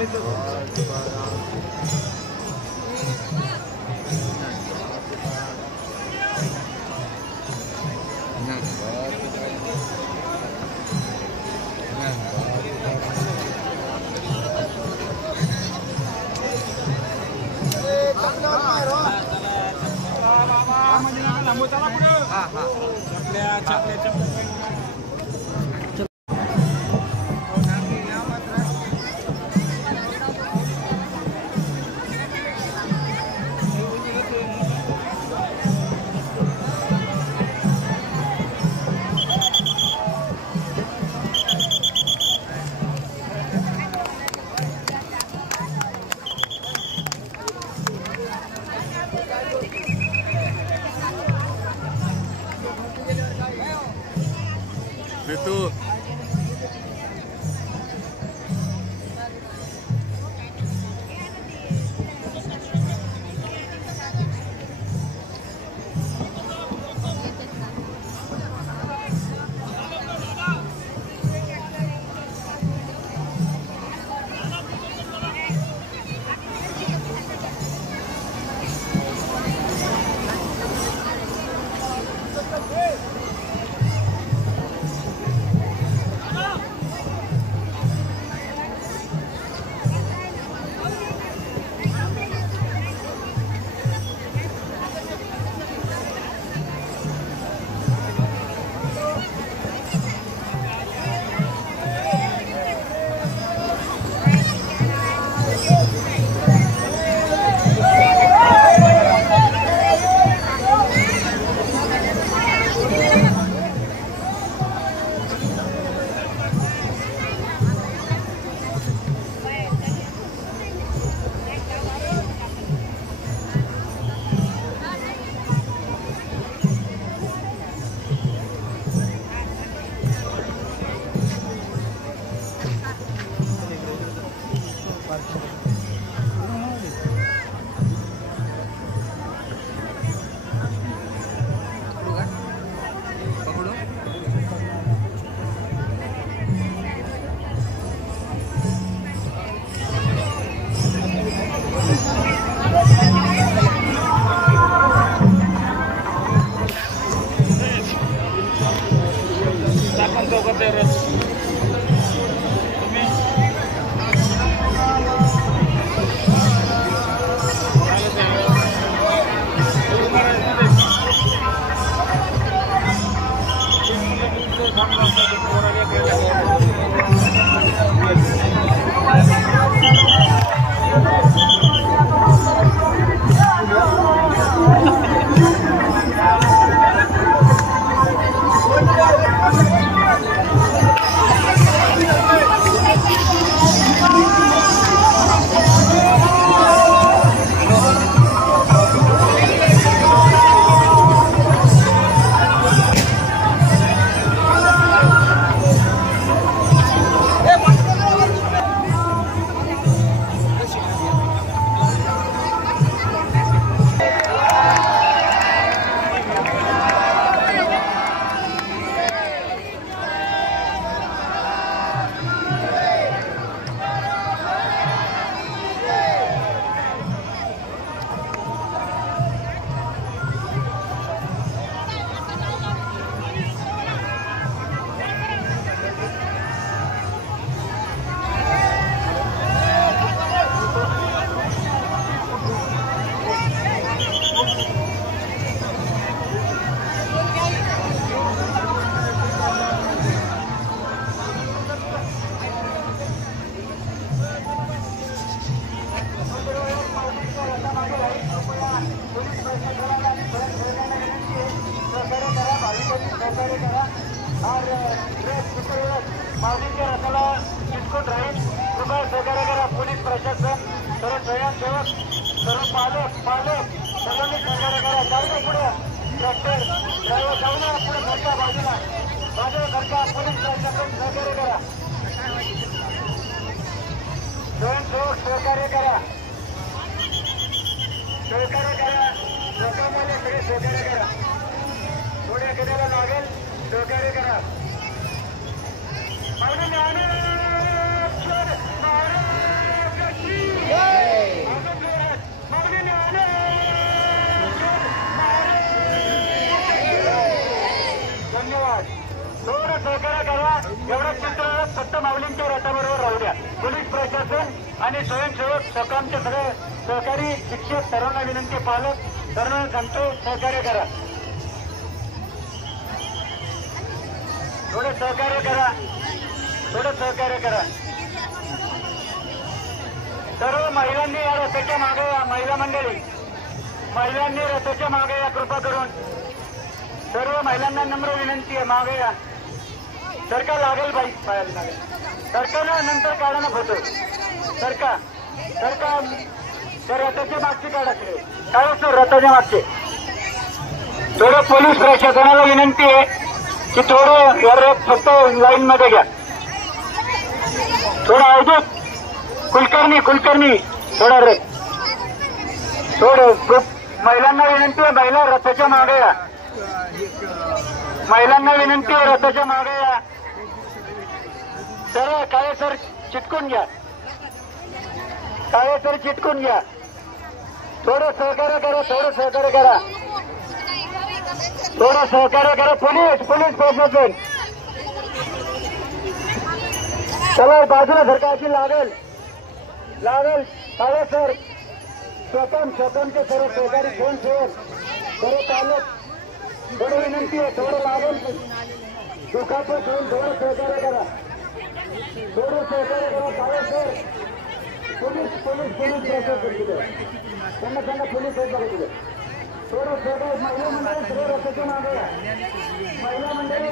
Itu प्रशासन आणि स्वयंसेवक स्वकामचे सगळे सहकारी शिक्षक सर्वांना विनंती, पालक सर्वांना सांगतो सहकार्य करा, थोडं सहकार्य करा, थोडं सहकार्य करा। सर्व महिलांनी या रथाच्या मागे या, महिला मंडळी महिलांनी रथाच्या मागे या, कृपा करून सर्व महिलांना नम्र विनंती आहे, मागे या। सरका लागेल बाई, पाहायला लागेल सरका ना, नंतर काढा ना फोटो, सरका सरका त्या रथाच्या मागचे काढा, काय असतो रथाच्या मागचे। थोडं पोलीस प्रशासनाला विनंती आहे की थोडं रथ फक्त लाईन मध्ये घ्या, थोडं अवधूत कुलकर्णी थोडा रे, थोडं महिलांना विनंती आहे, महिला रथाच्या मागे या, महिलांना विनंती आहे रथाच्या मागे या। सर काळे सर चिटकून घ्या, काळे सर चिटकून घ्या, थोडं सहकार्य करा, थोडं सहकार्य करा, थोडं सहकार्य करा। पोलीस प्रशासन चला बाजूला सरकारची लागेल काळे सर स्वतंत्रचे सर्व सहकारी स्वयंसेवक सर्व पालक, थोडं विनंती आहे, थोडं लागेल दुखापत होऊन थोडं सहकार्य करा, थोडं सहकार्य करा। काळे सर पोलीस प्रशासन त्यांना पोलीस थोडं सहकार्य, महिला मंडळी सगळं रथाच्या मागे, महिला मंडळी